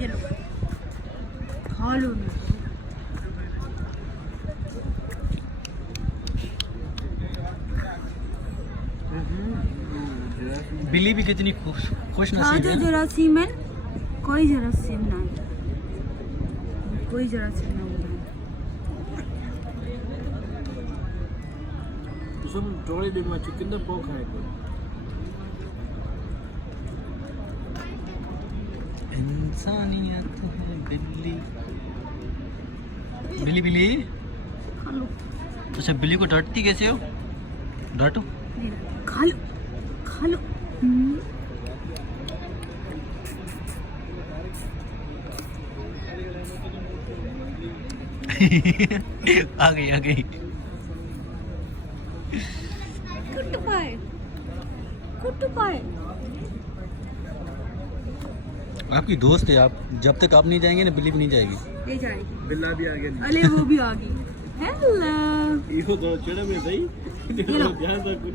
ये लो खा लो ना। बिल्ली भी कितनी खुश नसीब है। जरासीमन कोई जरासीम ना कोई जरासीम ना Some trolley big my chicken the pork है इंसानियत है बिल्ली। बिल्ली बिल्ली खा लो अच्छा बिल्ली को डांटती कैसे हो? डांटो। खा लो खा लो। आ गई आ गई। कुट्टू पाए आपकी दोस्त है, आप जब तक आप नहीं जाएंगे ना बिल्ली भी नहीं जाएगी। ले जाएगी। बिल्ला भी आ गया अरे वो भी आ गई। हेलो इहो तो चढ़े में सही ये लो। ध्यान से कुछ